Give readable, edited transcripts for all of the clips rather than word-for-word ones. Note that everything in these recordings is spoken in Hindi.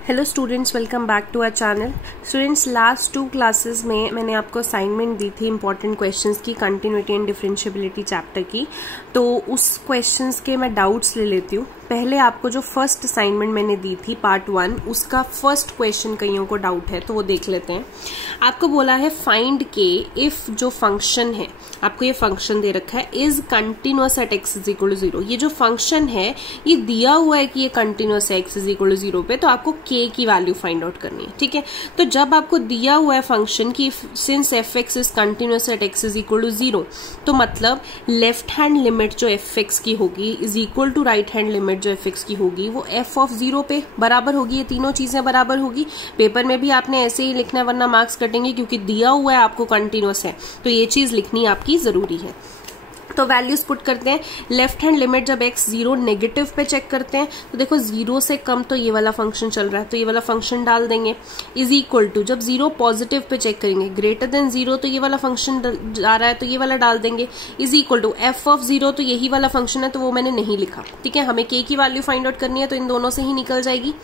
Hello students, welcome back to our channel. Students, last 2 classes में मैंने आपको असाइनमेंट दी थी इंपॉर्टेंट क्वेश्चंस की, कंटिन्यूटी एंड डिफरेंशिएबिलिटी चैप्टर की। तो उस क्वेश्चंस के मैं डाउट्स ले लेती हूँ। पहले आपको जो फर्स्ट असाइनमेंट मैंने दी थी पार्ट 1, उसका फर्स्ट क्वेश्चन कईयों को डाउट है तो वो देख लेते हैं। आपको बोला है फाइंड के इफ जो फंक्शन है, आपको ये फंक्शन दे रखा है is continuous at x is equal to 0। ये जो फंक्शन है ये दिया हुआ है कि ये कंटिन्यूअस है x इज इक्वल टू 0 पे, तो आपको k की वैल्यू फाइंड आउट करनी है। ठीक है, तो जब आपको दिया हुआ है फंक्शन की since fx is continuous at x is equal to 0, तो मतलब लेफ्ट हैंड लिमिट जो fx की होगी is equal to right hand limit जो fx की होगी वो f ऑफ 0 पे बराबर होगी। ये तीनों चीजें बराबर होगी। पेपर में भी आपने ऐसे ही लिखना है वरना मार्क्स कटेंगे, क्योंकि दिया हुआ है आपको कंटिन्यूअस है, तो ये चीज लिखनी आपकी जरूरी है। तो वैल्यूज पुट करते हैं। लेफ्ट हैंड लिमिट जब x 0 नेगेटिव पे चेक करते हैं तो देखो 0 से कम तो ये वाला फंक्शन चल रहा है, तो ये वाला फंक्शन डाल देंगे। इज इक्वल टू जब 0 पॉजिटिव पे चेक करेंगे, ग्रेटर देन 0 तो ये वाला फंक्शन आ रहा है तो ये वाला डाल देंगे। Is equal to f of 0, तो यही वाला फंक्शन है तो वो मैंने नहीं लिखा। ठीक है, हमें k की वैल्यू फाइंड आउट करनी है तो इन दोनों से ही निकल जाएगी।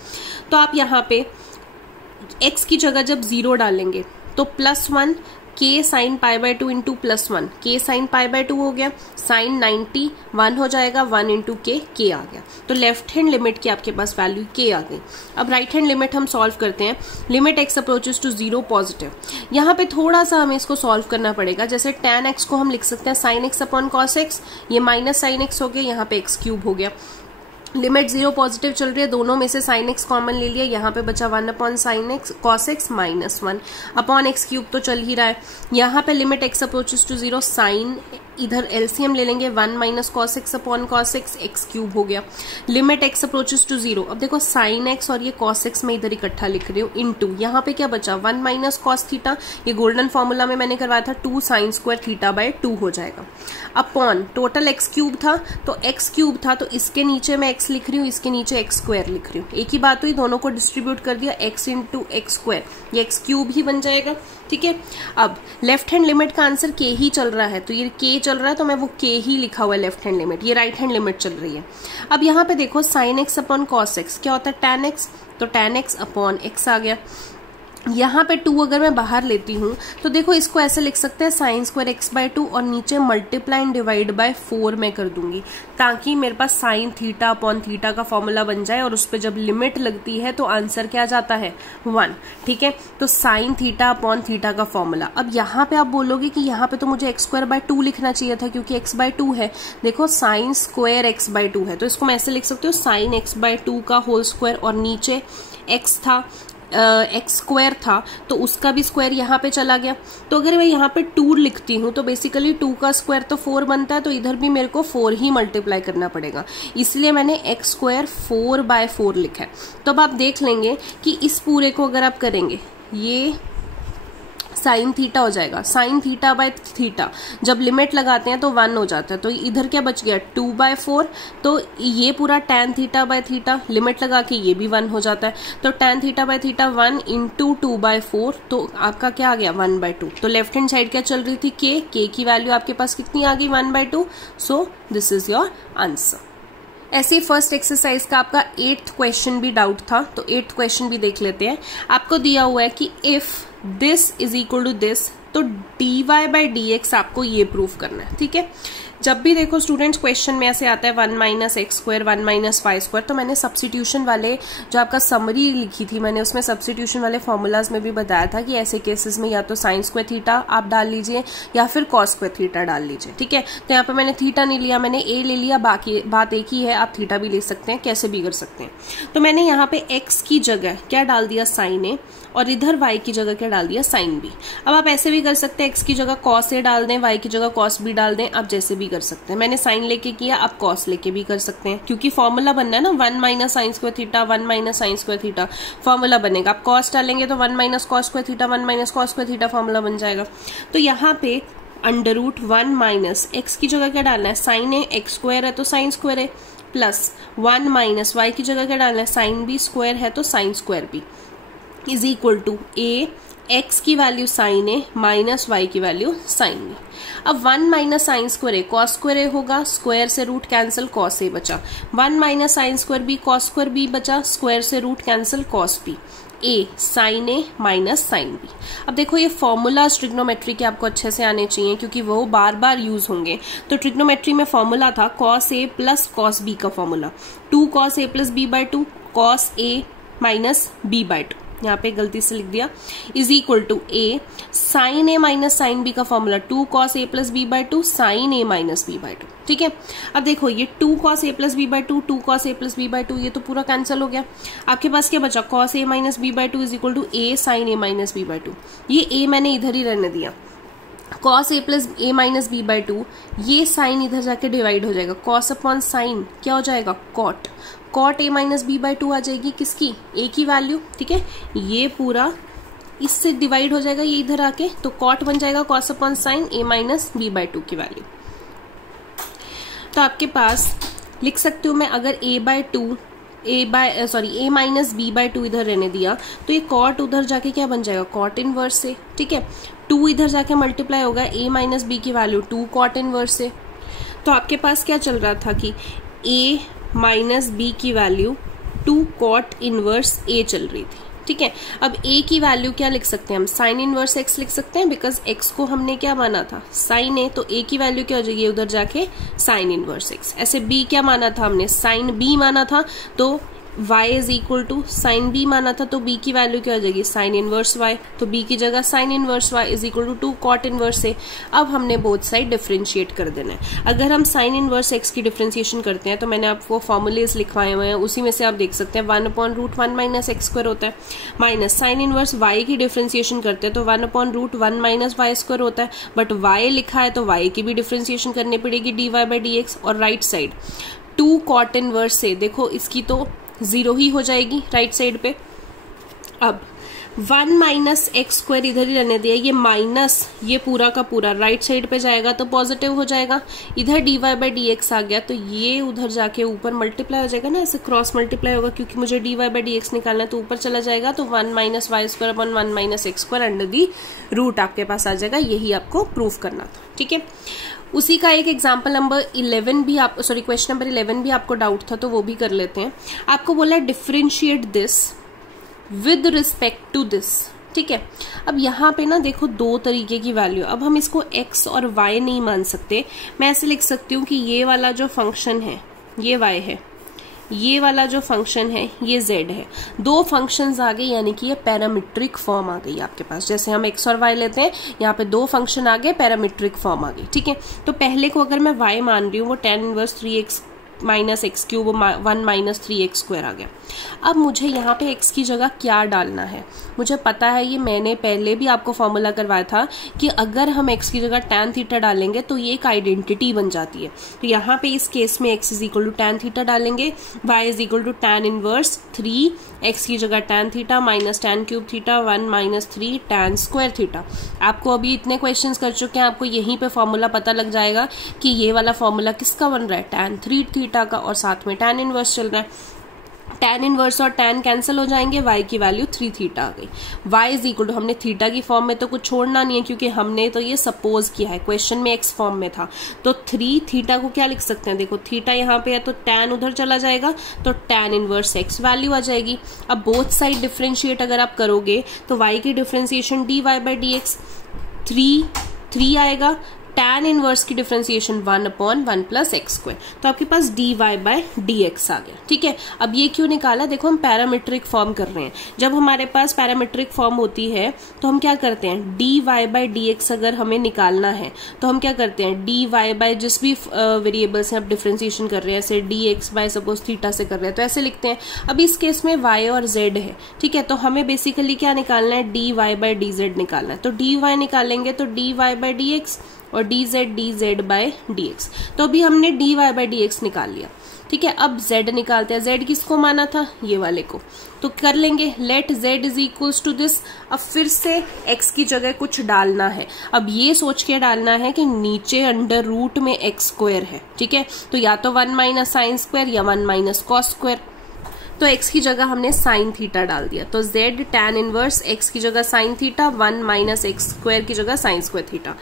तो आप यहाँ पे x की जगह जब 0 डालेंगे तो +1 k sine pi by 2 into +1, k sine pi by 2 हो गया, साइन 90 1 हो जाएगा, 1 इंटू k आ गया। तो लेफ्ट हैंड लिमिट की आपके पास वैल्यू k आ गई। अब राइट हैंड लिमिट हम सॉल्व करते हैं। Limit x approaches to 0 positive. यहाँ पे थोड़ा सा हमें इसको सॉल्व करना पड़ेगा। जैसे tan x को हम लिख सकते हैं sine x upon cos x, ये माइनस साइन x हो गया, यहाँ पे x क्यूब हो गया। लिमिट 0 पॉजिटिव चल रही है, दोनों में से साइन x कॉमन ले लिया, यहाँ पे बचा 1 upon sine x cos x minus 1 upon x cube तो चल ही रहा है। यहाँ पे limit x approaches to 0, sine इधर एलसीएम ले लेंगे, 1 minus cos x upon cos x cube हो गया। लिमिट x अप्रोचेस टू 0, अब देखो साइन x और ये कॉस x में इधर इकट्ठा लिख रही हूँ, इनटू यहाँ पे क्या बचा 1 माइनस कॉस थीटा, ये गोल्डन फॉर्मूला में मैंने करवाया था 2 साइन स्क्वायर थीटा बाय 2 हो जाएगा। अपॉन टोटल x क्यूब था तो x क्यूब था, तो इसके नीचे मैं x लिख रही हूँ, इसके नीचे x स्क्वायर लिख रही हूँ। एक ही बात हुई, दोनों को डिस्ट्रीब्यूट कर दिया, x इंटू एक्स स्क्वायर, ये x क्यूब ही बन जाएगा। ठीक है, अब लेफ्ट हैंड लिमिट का आंसर k ही चल रहा है, तो ये k चल रहा है तो मैं वो k ही लिखा हुआ है लेफ्ट हैंड लिमिट, ये राइट हैंड लिमिट चल रही है। अब यहाँ पे देखो sine x upon cos x क्या होता है tan x, तो tan x अपॉन x आ गया। यहाँ पे 2 अगर मैं बाहर लेती हूँ तो देखो इसको ऐसे लिख सकते हैं साइन स्क्वायर x बाय 2 और नीचे मल्टीप्लाई एंड डिवाइड बाय 4 मैं कर दूंगी, ताकि मेरे पास साइन थीटा अपॉन थीटा का फॉर्मूला बन जाए और उस पर जब लिमिट लगती है तो आंसर क्या जाता है 1। ठीक है, तो साइन थीटा अपॉन थीटा का फॉर्मूला। अब यहाँ पे आप बोलोगे कि यहाँ पे तो मुझे x स्क्वायर बाय 2 लिखना चाहिए था क्योंकि x बाय 2 है। देखो साइन स्क्वायर x बाय 2 है तो इसको मैं ऐसे लिख सकती हूँ साइन x बाय 2 का होल स्क्वायर, और नीचे x था x स्क्वायर था तो उसका भी स्क्वायर यहाँ पे चला गया। तो अगर मैं यहाँ पे 2 लिखती हूँ तो बेसिकली 2 का स्क्वायर तो 4 बनता है, तो इधर भी मेरे को 4 ही मल्टीप्लाई करना पड़ेगा, इसलिए मैंने x स्क्वायर 4 बाय 4 लिखा है। तो अब आप देख लेंगे कि इस पूरे को अगर आप करेंगे ये साइन थीटा हो जाएगा, साइन थीटा बाय थीटा जब लिमिट लगाते हैं तो 1 हो जाता है, तो इधर क्या बच गया 2 बाय 4, तो ये पूरा tan theta by theta limit लगा के ये भी 1 हो जाता है, तो tan theta by theta 1 into 2 by 4, तो आपका क्या आ गया 1 बाय 2। तो लेफ्ट हैंड साइड क्या चल रही थी k की वैल्यू आपके पास कितनी आ गई 1 by 2। So this is your answer. ऐसे ही फर्स्ट एक्सरसाइज का आपका 8th क्वेश्चन भी डाउट था, तो 8th क्वेश्चन भी देख लेते हैं। आपको दिया हुआ है कि if this is equal to this, तो dy बाई dx आपको ये प्रूफ करना है। ठीक है, जब भी देखो स्टूडेंट्स क्वेश्चन में ऐसे आता है 1 minus x square 1 minus y square, तो मैंने सब्स्टिट्यूशन वाले जो आपका समरी लिखी थी मैंने उसमें सब्स्टिट्यूशन वाले फॉर्मूलाज में भी बताया था कि ऐसे केसेस में या तो साइन स्क्वायर थीटा आप डाल लीजिए या फिर कॉस स्क्वायर थीटा डाल लीजिए। ठीक है, तो यहाँ पे मैंने थीटा नहीं लिया, मैंने ए ले लिया, बाकी बात एक ही है, आप थीटा भी ले सकते हैं, कैसे भी कर सकते हैं। तो मैंने यहाँ पे एक्स की जगह क्या डाल दिया साइन ए, और इधर y की जगह क्या डाल दिया साइन बी। अब आप ऐसे भी कर सकते हैं, x की जगह cos a डाल दें, y की जगह cos b डाल दें, आप जैसे भी कर सकते हैं। मैंने साइन लेके किया, आप cos लेके भी कर सकते हैं, क्योंकि फॉर्मूला बनना है ना 1 minus sine square theta 1 minus sine square theta formula बनेगा। आप cos डालेंगे तो 1 minus cos square theta 1 minus cos square theta formula बन जाएगा। तो यहाँ पे √1 माइनस x की जगह क्या डालना है साइन ए, x स्क्वायर है तो साइन स्क्वायर है, प्लस 1 माइनस y की जगह क्या डालना है साइन बी, स्क्वायर है तो sine square b, is equal to a x की वैल्यू साइन ए माइनस y की वैल्यू साइन बी। अब 1 minus sine square a cos square a होगा, स्क्वायर से रूट कैंसिल कॉस ए बचा, 1 minus sine square b cos square b बचा, स्क्वायर से root cancel cos b, a sine A minus sine b. अब देखो ये फॉर्मूला ट्रिग्नोमेट्री के आपको अच्छे से आने चाहिए क्योंकि वो बार बार यूज होंगे। तो ट्रिग्नोमेट्री में फॉर्मूला था cos A plus cos B का formula, 2 cos a plus B by 2 cos a minus B by 2, यहाँ पे गलती से लिख दिया, is equal to A sine A minus sine B का formula 2 cos a plus B by 2 sine A minus B by 2। ठीक है, अब देखो ये 2 cos a plus B by 2 2 cos a plus B by 2 ये तो पूरा कैंसिल हो गया। आपके पास क्या बचा, cos a minus B by 2 is equal to A sine A minus B by 2। ये a मैंने इधर ही रहने दिया, cos a plus a minus B by 2, ये साइन इधर जाके डिवाइड हो जाएगा, cos अपॉन साइन क्या हो जाएगा cot, cot a minus B by 2 आ जाएगी किसकी, a की वैल्यू। ठीक है, ये पूरा इससे डिवाइड हो जाएगा ये इधर आके, तो cot बन जाएगा cos upon sine a minus B by 2 की वैल्यू। तो आपके पास लिख सकती हूँ मैं, अगर a माइनस बी बाय 2 इधर रहने दिया तो ये cot उधर जाके क्या बन जाएगा, cot इनवर्स से। ठीक है, 2 इधर जाके मल्टीप्लाई होगा, a माइनस बी की वैल्यू 2 cot इनवर्स से। तो आपके पास क्या चल रहा था कि a माइनस बी की वैल्यू 2 cot इनवर्स a चल रही थी। ठीक है, अब a की वैल्यू क्या लिख सकते हैं हम, साइन इनवर्स x लिख सकते हैं, बिकॉज x को हमने क्या माना था, साइन a, तो a की वैल्यू क्या हो जाएगी उधर जाके साइन इनवर्स x। ऐसे b क्या माना था हमने, साइन b माना था, तो y is equal to sine b माना था, तो b की वैल्यू क्या हो जाएगी, साइन इनवर्स y, तो b की जगह sine inverse y is equal to 2 cot inverse a। अब हमने बोथ साइड डिफरेंशिएट कर देना है। अगर हम साइन इनवर्स x की डिफरेंशिएशन करते हैं तो मैंने आपको फॉर्मूलेज लिखवाए हुए हैं, उसी में से आप देख सकते हैं 1/√1 माइनस एक्स स्क्वायर होता है, माइनस साइन इनवर्स y की डिफरेंशिएशन करते हैं तो 1/√1 माइनस वाई स्क्वायर होता है, बट y लिखा है तो y की भी डिफरेंशिएशन करनी पड़ेगी dy बाई dx, और राइट साइड 2 cot इनवर्स से देखो इसकी तो 0 ही हो जाएगी राइट साइड पे। अब 1 माइनस एक्स स्क्वायर इधर ही रहने दिया, ये माइनस ये पूरा का पूरा राइट साइड पे जाएगा तो पॉजिटिव हो जाएगा, इधर dy बाई dx आ गया तो ये उधर जाके ऊपर मल्टीप्लाई हो जाएगा ना, ऐसे क्रॉस मल्टीप्लाई होगा क्योंकि मुझे dy बाई dx निकालना है, तो ऊपर चला जाएगा तो 1 minus y square upon 1 minus x square under the root आपके पास आ जाएगा। यही आपको प्रूफ करना था। ठीक है, उसी का एक एग्जाम्पल नंबर 11 भी आप क्वेश्चन नंबर 11 भी आपको डाउट था तो वो भी कर लेते हैं। आपको बोला है differentiate this with respect to this. ठीक है, अब यहाँ पे ना देखो 2 तरीके की वैल्यू, अब हम इसको x और y नहीं मान सकते। मैं ऐसे लिख सकती हूँ कि ये वाला जो फंक्शन है ये y है, ये वाला जो फंक्शन है ये z है, 2 फंक्शंस आ गए, यानी कि ये पैरामीट्रिक फॉर्म आ गई आपके पास। जैसे हम x और y लेते हैं, यहाँ पे 2 फंक्शन आ गए, पैरामीट्रिक फॉर्म आ गई। ठीक है, तो पहले को अगर मैं y मान रही हूँ वो tan inverse 3x minus X cube 1 minus 3x square आ गया। अब मुझे यहाँ पे x की जगह क्या डालना है, मुझे पता है, ये मैंने पहले भी आपको फॉर्मूला करवाया था कि अगर हम x की जगह tan थीटा डालेंगे तो ये एक आइडेंटिटी बन जाती है। तो यहाँ पे इस केस में x is equal to tan theta डालेंगे, y is equal to tan inverse 3 x की जगह tan theta minus tan cube theta 1 minus 3 tan square theta. आपको अभी इतने क्वेश्चंस कर चुके हैं, आपको यहीं पे फॉर्मूला पता लग जाएगा कि ये वाला फॉर्मूला किसका बन रहा है, tan 3 थीटा का, और साथ में tan इनवर्स चल रहा है। tan इनवर्स और tan कैंसिल हो जाएंगे, y की वैल्यू 3 थीटा आ गई। y इज इक्वल टू, हमने थीटा की फॉर्म में तो कुछ छोड़ना नहीं है क्योंकि हमने तो ये सपोज किया है, क्वेश्चन में x फॉर्म में था, तो 3 थीटा को क्या लिख सकते हैं, देखो थीटा यहाँ पे है तो tan उधर चला जाएगा तो tan इनवर्स x वैल्यू आ जाएगी। अब बोथ साइड डिफरेंशिएट अगर आप करोगे तो y की डिफरेंशिएशन dy बाई dx 3 आएगा, tan इनवर्स की डिफरेंशिएशन 1/1 प्लस एक्स स्क्वायर, तो आपके पास dy बाई dx आ गया। ठीक है, अब ये क्यों निकाला, देखो हम पैरामीट्रिक फॉर्म कर रहे हैं। जब हमारे पास पैरामीट्रिक फॉर्म होती है तो हम क्या करते हैं, dy बाई dx अगर हमें निकालना है तो हम क्या करते हैं, dy बाई जिस भी वेरिएबल से आप डिफरेंशिएशन कर रहे हैं, ऐसे dx बाई सपोज थीटा से कर रहे हैं तो ऐसे लिखते हैं। अब इस केस में y और z है, ठीक है, तो हमें बेसिकली क्या निकालना है, dy बाई dz निकालना है। तो dy निकालेंगे तो dy बाई dx और dz बाय dx, तो अभी हमने dy बाय dx निकाल लिया। ठीक है, अब z निकालते हैं। z किसको माना था, ये वाले को, तो कर लेंगे let z is equals to this. अब फिर से x की जगह कुछ डालना है, अब ये सोच के डालना है कि नीचे अंडर रूट में x स्क्वायर है। ठीक है, तो या तो 1 माइनस साइन स्क्वायर या 1 माइनस कॉस स्क्वायर, तो x की जगह हमने साइन थीटा डाल दिया, तो z tan इनवर्स x की जगह sine theta, 1 minus x square की जगह sine square theta.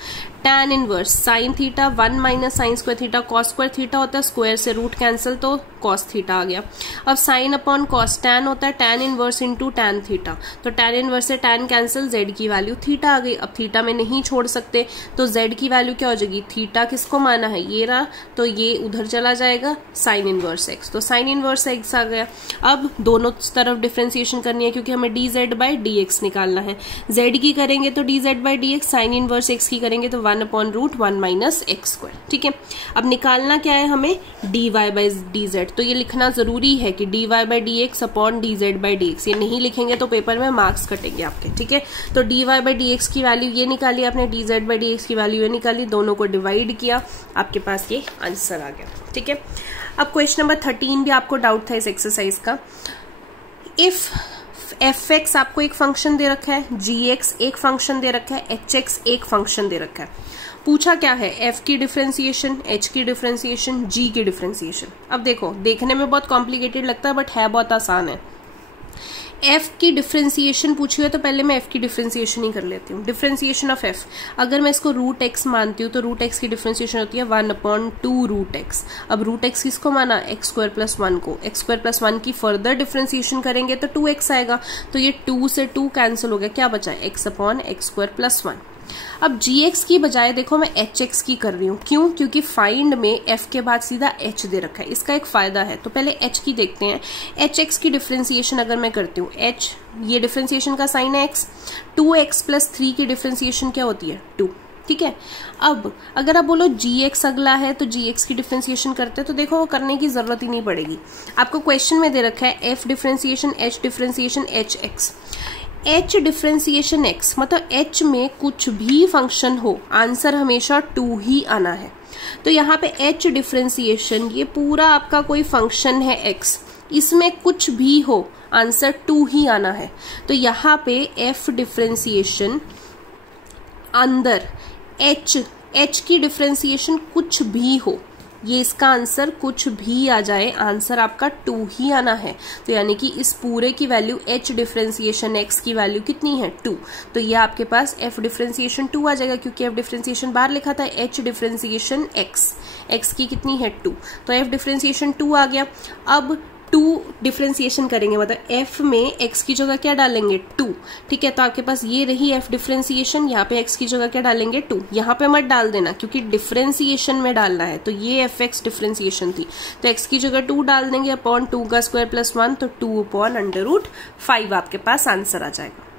tan inverse sine theta 1 minus sine square theta, cos square theta होता है, स्क्वायर से रूट कैंसिल तो कॉस थीटा आ गया। अब साइन अपॉन कॉस tan होता है tan inverse into tan theta, तो tan इनवर्स से tan कैंसिल, z की वैल्यू थीटा आ गई। अब थीटा में नहीं छोड़ सकते तो z की वैल्यू क्या हो जाएगी, थीटा किसको माना है, ये रहा, तो ये उधर चला जाएगा साइन इनवर्स x, तो साइन इनवर्स x आ गया। अब दोनों तरफ डिफरेंशिएशन करनी है क्योंकि हमें dz बाई dx निकालना है, z की करेंगे तो dz by dx, sine inverse x की करेंगे तो 1 upon root 1 minus x square. ठीक है, अब निकालना क्या है हमें, dy बाई dz, तो ये लिखना जरूरी है कि dy by dx upon dz by dx, ये नहीं लिखेंगे तो पेपर में मार्क्स कटेंगे आपके। ठीक है, तो dy बाई dx की वैल्यू ये निकाली आपने, dz बाई dx की वैल्यू ये निकाली, दोनों को डिवाइड किया, आपके पास ये आंसर आ गया। ठीक है, अब क्वेश्चन नंबर 13 भी आपको डाउट था इस एक्सरसाइज का। इफ fx आपको एक फंक्शन दे रखा है, gx एक फंक्शन दे रखा है, hx एक फंक्शन दे रखा है, पूछा क्या है, f की डिफरेंशिएशन, h की डिफरेंशिएशन, g की डिफरेंशिएशन। अब देखो, देखने में बहुत कॉम्प्लिकेटेड लगता है बट है बहुत आसान है। f की डिफरेंशिएशन पूछी है तो पहले मैं f की डिफरेंशिएशन ही कर लेती हूँ। डिफरेंशिएशन ऑफ f, अगर मैं इसको रूट x मानती हूँ तो रूट x की डिफरेंशिएशन होती है 1 अपॉन 2 रूट x। अब रूट x किसको माना, x स्क्वायर प्लस 1 को, x स्क्वायर प्लस 1 की फर्दर डिफरेंशिएशन करेंगे तो 2x आएगा, तो ये 2 से 2 कैंसिल हो गया, क्या बचा, x upon x square plus 1। अब gx की बजाय देखो मैं hx की कर रही हूँ, क्यों, क्योंकि फाइंड में f के बाद सीधा h दे रखा है, इसका एक फायदा है। तो पहले h की देखते हैं, hx की डिफरेंशिएशन अगर मैं करती हूँ, h ये डिफरेंशिएशन का साइन है x, 2x प्लस 3 की डिफरेंशिएशन क्या होती है, 2। ठीक है, अब अगर आप बोलो gx अगला है तो gx की डिफरेंशिएशन करते हैं, तो देखो वो करने की जरूरत ही नहीं पड़ेगी, आपको क्वेश्चन में दे रखा है f differentiation h differentiation hx। h differentiation x मतलब h में कुछ भी फंक्शन हो, आंसर हमेशा 2 ही आना है। तो यहाँ पे h डिफरेंशिएशन, ये पूरा आपका कोई फंक्शन है x, इसमें कुछ भी हो आंसर 2 ही आना है। तो यहाँ पे f डिफरेंशिएशन अंदर h की डिफरेंशिएशन कुछ भी हो, ये इसका आंसर कुछ भी आ जाए, आंसर आपका 2 ही आना है। तो यानी कि इस पूरे की वैल्यू h डिफरेंशिएशन x की वैल्यू कितनी है, 2, तो ये आपके पास f डिफरेंशिएशन 2 आ जाएगा, क्योंकि f डिफरेंशिएशन बाहर लिखा था, h डिफरेंशिएशन x की कितनी है 2, तो f डिफरेंशिएशन 2 आ गया। अब 2 डिफरेंशिएशन करेंगे मतलब f में x की जगह क्या डालेंगे, 2। ठीक है, तो आपके पास ये रही f डिफरेंशिएशन, यहाँ पे x की जगह क्या डालेंगे, 2। यहाँ पे मत डाल देना क्योंकि डिफरेंशिएशन में डालना है, तो ये fx डिफरेंशिएशन थी, तो x की जगह 2 डाल देंगे, अपॉन 2 का स्क्वायर प्लस 1, तो 2 अपॉन √5 आपके पास आंसर आ जाएगा।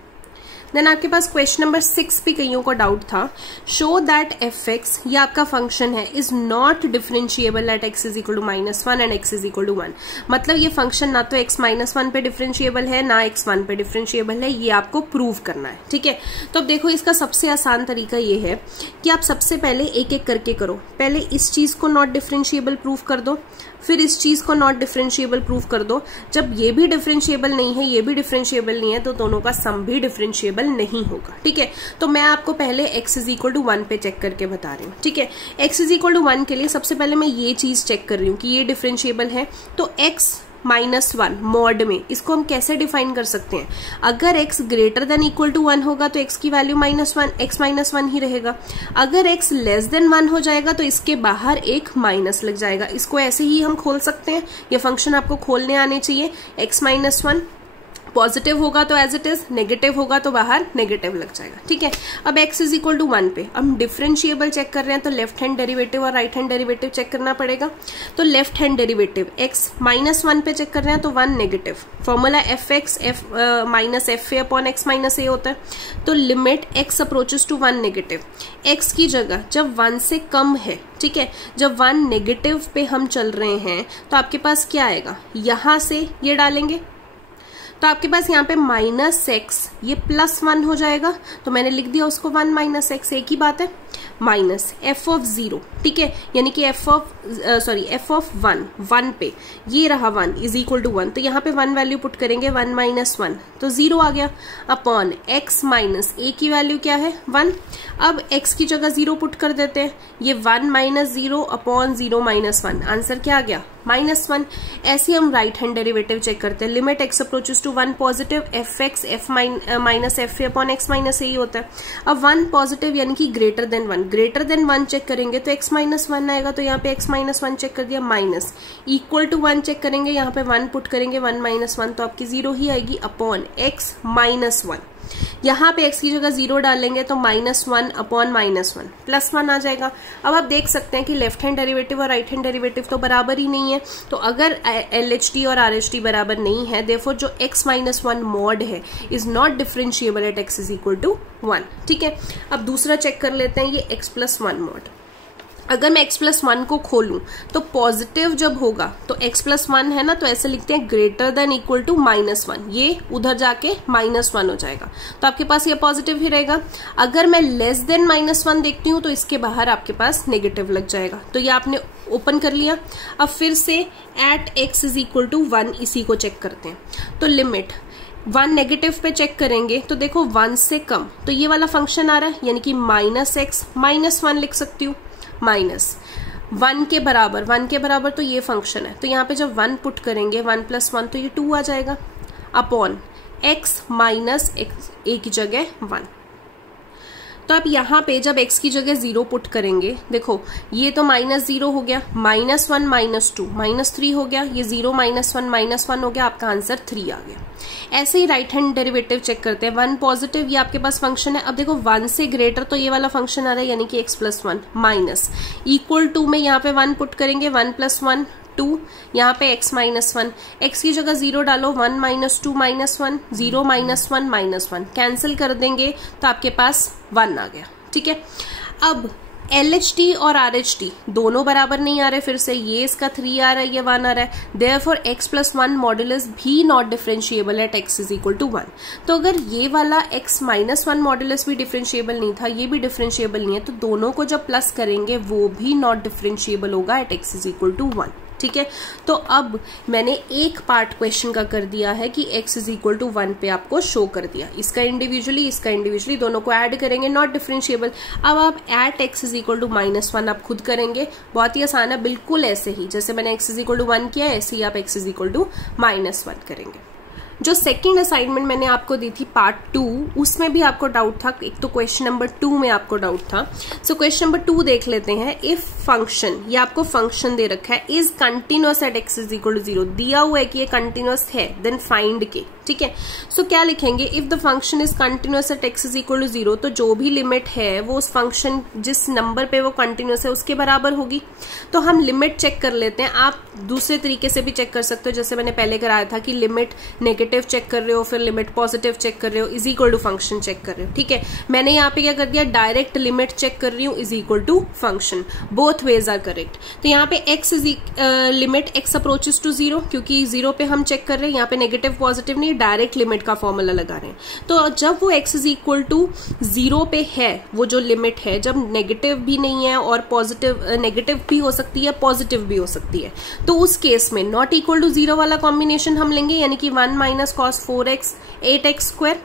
देन आपके पास क्वेश्चन नंबर 6 भी कईयों को डाउट था, शो दैट fx ये आपका फंक्शन है is not differentiable at x is equal to -1 and x is equal to 1। मतलब ये फंक्शन ना तो x -1 पे डिफरेंशिएबल है ना x 1 पे डिफरेंशिएबल है, ये आपको प्रूव करना है। ठीक है, तो अब देखो इसका सबसे आसान तरीका ये है कि आप सबसे पहले एक एक करके करो, पहले इस चीज को नॉट डिफरेंशिएबल प्रूव कर दो, फिर इस चीज को नॉट डिफरेंशिएबल प्रूव कर दो। जब ये भी डिफरेंशिएबल नहीं है, ये भी डिफरेंशिएबल नहीं है, तो दोनों का सम भी डिफरेंशिएबल नहीं होगा। ठीक है, तो मैं आपको पहले x इज इक्वल टू 1 पे चेक करके बता रही हूँ। ठीक है, x इज इक्वल टू 1 के लिए सबसे पहले मैं ये चीज चेक कर रही हूँ कि ये डिफरेंशिएबल है। तो x -1 मॉड में इसको हम कैसे डिफाइन कर सकते हैं, अगर x greater than equal to 1 होगा तो x की वैल्यू x -1 ही रहेगा, अगर x लेस देन 1 हो जाएगा तो इसके बाहर एक माइनस लग जाएगा। इसको ऐसे ही हम खोल सकते हैं, ये फंक्शन आपको खोलने आने चाहिए। x -1 पॉजिटिव होगा तो एज इट इज, नेगेटिव होगा तो बाहर नेगेटिव लग जाएगा। ठीक है, अब x इज इक्वल टू 1 पे हम डिफरेंशिएबल चेक कर रहे हैं, तो लेफ्ट हैंड डेरिवेटिव और राइट हैंड डेरिवेटिव चेक करना पड़ेगा। तो लेफ्ट हैंड डेरिवेटिव x -1 पे चेक कर रहे हैं तो 1 negative, formula fx minus fa upon x minus a होता है। तो limit x approaches to 1 negative, x की जगह जब 1 से कम है, ठीक है, जब 1 नेगेटिव पे हम चल रहे हैं तो आपके पास क्या आएगा, यहां से ये डालेंगे तो आपके पास यहाँ पे -x ये +1 हो जाएगा, तो मैंने लिख दिया उसको 1 - x, एक ही बात है। माइनस एफ ऑफ 0, ठीक है, यानी कि एफ ऑफ 1 पे ये रहा 1 इज इक्वल टू 1, तो यहाँ पे 1 वैल्यू पुट करेंगे, 1 माइनस 1 तो 0 आ गया, अपॉन x माइनस a की वैल्यू क्या है 1। अब x की जगह 0 पुट कर देते हैं, ये 1 माइनस 0 अपॉन 0 माइनस 1, आंसर क्या आ गया -1। ऐसे हम राइट हैंड डेरिवेटिव चेक करते हैं, limit x approaches to 1 positive F X F minus F A upon X minus A ही होता है। अब 1 पॉजिटिव यानी कि ग्रेटर देन 1 चेक करेंगे तो x माइनस 1 आएगा, तो यहाँ पे x माइनस 1 चेक कर दिया, माइनस इक्वल टू 1 चेक करेंगे, यहाँ पे 1 पुट करेंगे, 1 माइनस 1 तो आपकी 0 ही आएगी, अपॉन x माइनस 1, यहाँ पे x की जगह 0 डालेंगे तो -1 अपॉन -1 +1 आ जाएगा। अब आप देख सकते हैं कि लेफ्ट हैंड डेरिवेटिव और राइट हैंड डेरिवेटिव तो बराबर ही नहीं है, तो अगर LHD और RHD बराबर नहीं है, देयरफॉर जो x माइनस 1 मॉड है is not differentiable at x is equal to 1, ठीक है। अब दूसरा चेक कर लेते हैं, ये x प्लस 1 मॉड, अगर मैं x प्लस 1 को खोलूं तो पॉजिटिव जब होगा तो x प्लस 1 है ना, तो ऐसे लिखते हैं ग्रेटर देन इक्वल टू -1, ये उधर जाके -1 हो जाएगा, तो आपके पास ये पॉजिटिव ही रहेगा। अगर मैं लेस देन -1 देखती हूँ तो इसके बाहर आपके पास नेगेटिव लग जाएगा, तो ये आपने ओपन कर लिया। अब फिर से at x is equal to 1 इसी को चेक करते हैं, तो लिमिट 1 नेगेटिव पे चेक करेंगे तो देखो 1 से कम, तो ये वाला फंक्शन आ रहा है, यानी कि -x -1 लिख सकती हूँ, माइनस 1 के बराबर तो ये फंक्शन है, तो यहाँ पे जब 1 पुट करेंगे 1 प्लस 1 तो ये 2 आ जाएगा, अपॉन x माइनस a की जगह 1। तो आप यहाँ पे जब x की जगह 0 पुट करेंगे, देखो ये तो -0 हो गया, -1 -2 -3 हो गया, ये 0 -1 -1 हो गया, आपका आंसर 3 आ गया। ऐसे ही राइट हैंड डेरिवेटिव चेक करते हैं, 1 पॉजिटिव ये आपके पास फंक्शन है, अब देखो 1 से ग्रेटर तो ये वाला फंक्शन आ रहा है, यानी कि x plus 1 minus equal to में यहाँ पे 1 पुट करेंगे, 1 प्लस 1 2, यहाँ पे x माइनस 1, x की जगह 0 डालो, 1 माइनस 2 -1 0 -1 -1 कैंसिल कर देंगे तो आपके पास 1 आ गया, ठीक है। अब LHD और RHD दोनों बराबर नहीं आ रहे, फिर से ये इसका 3 आ रहा है, ये 1 आ रहा है, देयरफॉर x प्लस 1 मॉडुलस भी not differentiable at x is equal to 1। तो अगर ये वाला x माइनस 1 मॉडुलस भी डिफरेंशिएबल नहीं था, ये भी डिफरेंशिएबल नहीं है, तो दोनों को जब प्लस करेंगे वो भी नॉट डिफरेंशिएबल होगा at x is equal to 1, ठीक है। तो अब मैंने एक पार्ट क्वेश्चन का कर दिया है कि x इज इक्वल टू 1 पे आपको शो कर दिया, इसका इंडिविजुअली दोनों को ऐड करेंगे, नॉट डिफरेंशिएबल। अब आप at x is equal to -1 आप खुद करेंगे, बहुत ही आसान है, बिल्कुल ऐसे ही जैसे मैंने x इज इक्वल टू 1 किया, ऐसे ही आप x इज इक्वल टू -1 करेंगे। जो सेकंड असाइनमेंट मैंने आपको दी थी पार्ट 2, उसमें भी आपको डाउट था, एक तो क्वेश्चन नंबर 2 में आपको डाउट था, सो क्वेश्चन नंबर 2 देख लेते हैं। इफ फंक्शन, ये आपको फंक्शन दे रखा है, is continuous at x is equal to 0, दिया हुआ है कि ये कंटिन्यूअस है, देन फाइंड के, ठीक है। सो क्या लिखेंगे, if the function is continuous at x is equal to 0, तो जो भी लिमिट है वो उस फंक्शन जिस नंबर पे वो कंटिन्यूअस है उसके बराबर होगी। तो हम लिमिट चेक कर लेते हैं, आप दूसरे तरीके से भी चेक कर सकते हो, जैसे मैंने पहले कराया था कि लिमिट नेगेटिव चेक कर रहे हो, फिर लिमिट पॉजिटिव चेक कर रहे हो, is equal to function check कर रहे हो, ठीक है। मैंने यहाँ पे क्या कर दिया, डायरेक्ट लिमिट चेक कर रही हूँ, is equal to function, both ways are correct. तो यहाँ पे x is limit x approaches to 0, क्योंकि 0 पे हम चेक कर रहे हैं, यहाँ पे नेगेटिव पॉजिटिव नहीं, डायरेक्ट लिमिट का फॉर्मूला लगा रहे हैं। तो जब वो x इज इक्वल टू 0 पे है, वो जो लिमिट है, जब नेगेटिव भी नहीं है और पॉजिटिव, नेगेटिव भी हो सकती है पॉजिटिव भी हो सकती है, तो उस केस में नॉट इक्वल टू 0 वाला कॉम्बिनेशन हम लेंगे, यानी कि 1 minus cos 4x 8x square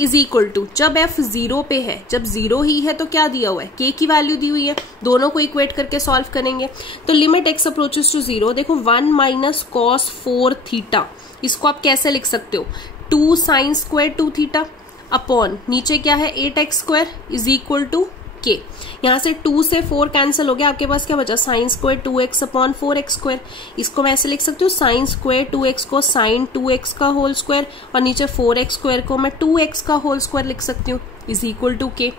is equal to, जब f 0 पे है, जब 0 ही है तो क्या दिया हुआ है, k की वैल्यू दी हुई है, दोनों को इक्वेट करके सॉल्व करेंगे। तो लिमिट x अप्रोचेस टू 0, देखो 1 माइनस कॉस 4 थीटा, इसको आप कैसे लिख सकते हो, 2 साइन स्क्वायर 2 थीटा अपॉन नीचे क्या है 8x square is equal to k। यहाँ से 2 से 4 कैंसिल हो गया, आपके पास क्या बचा, sine square 2x upon 4x square, इसको मैं ऐसे लिख सकती हूँ, साइन स्क्वायर 2x को साइन 2x का होल स्क्वायर, और नीचे 4x स्क्वायर को मैं 2x का होल स्क्वायर लिख सकती हूँ, इज इक्वल टू k।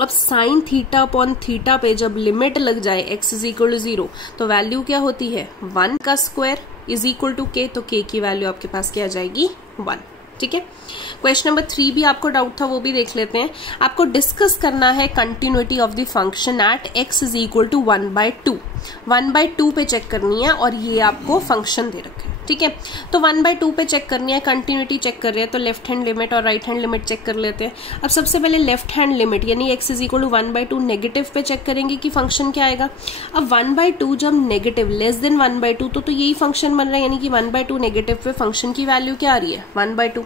अब साइन थीटा अपॉन थीटा पे जब लिमिट लग जाए x इज इक्वल टू 0, तो वैल्यू क्या होती है, 1 का square is equal to k, तो k की वैल्यू आपके पास क्या आ जाएगी, 1, ठीक है। क्वेश्चन नंबर 3 भी आपको डाउट था, वो भी देख लेते हैं। आपको डिस्कस करना है continuity of the function at x is equal to 1/2, 1/2 पे चेक करनी है और ये आपको फंक्शन दे रखे हैं, ठीक है। तो 1/2 पे चेक करनी है, कंटिन्यूटी चेक कर रहे हैं, तो लेफ्ट हैंड लिमिट और राइट हैंड लिमिट चेक कर लेते हैं। अब सबसे पहले लेफ्ट हैंड लिमिट यानी x = 1/2 नेगेटिव पे चेक करेंगे कि फंक्शन क्या आएगा। अब 1/2 जब नेगेटिव लेस देन 1/2 तो यही फंक्शन बन रहा है, यानी कि 1/2 नेगेटिव पे फंक्शन की वैल्यू क्या आ रही है 1/2।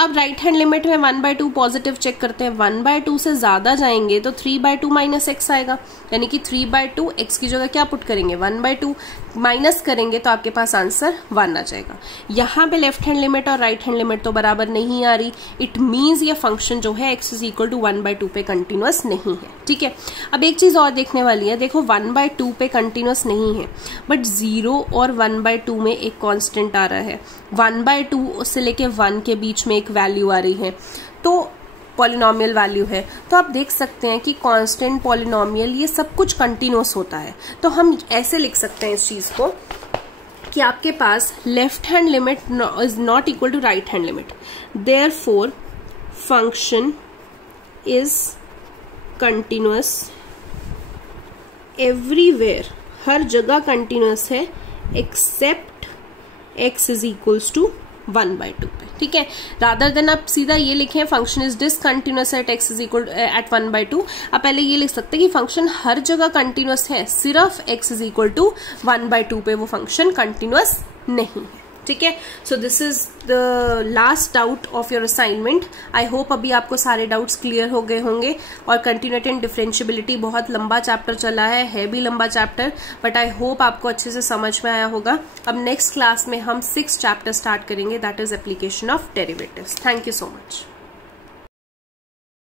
अब राइट हैंड लिमिट में 1/2 पॉजिटिव चेक करते हैं, 1/2 से ज्यादा जाएंगे तो 3/2 माइनस x आएगा, यानी कि 3/2 x की जगह क्या पुट करेंगे 1/2 माइनस करेंगे तो आपके पास आंसर 1 आ जाएगा। यहाँ पे लेफ्ट हैंड लिमिट और राइट हैंड लिमिट तो बराबर नहीं आ रही, इट मीन्स ये फंक्शन जो है x = 1/2 पे कंटिन्यूअस नहीं है, ठीक है। अब एक चीज और देखने वाली है, देखो 1/2 पे कंटिन्यूअस नहीं है बट 0 और 1/2 में एक कांस्टेंट आ रहा है, 1/2 से लेके 1 के बीच में एक वैल्यू आ रही है, तो पॉलिनोमियल वैल्यू है। तो आप देख सकते हैं कि कांस्टेंट, पॉलिनोमियल ये सब कुछ कंटिन्यूअस होता है। तो हम ऐसे लिख सकते हैं इस चीज को कि आपके पास left hand limit is not equal to right hand limit, therefore function is continuous everywhere, हर जगह कंटिन्यूअस है एक्सेप्ट x = 1/2 पे, ठीक है। रादर देन आप सीधा ये लिखें function is discontinuous at x = 1/2, आप पहले ये लिख सकते हैं कि फंक्शन हर जगह कंटिन्यूअस है, सिर्फ x = 1/2 पे वो फंक्शन कंटिन्यूअस नहीं है, ठीक है। सो this is the last doubt of your assignment. I hope अभी आपको सारे डाउट्स क्लियर हो गए होंगे। और कंटिन्यूटी एंड डिफरेंशियबिलिटी बहुत लंबा चैप्टर चला है भी लंबा चैप्टर, बट आई होप आपको अच्छे से समझ में आया होगा। अब नेक्स्ट क्लास में हम 6th चैप्टर स्टार्ट करेंगे, that is application of derivatives. Thank you so much.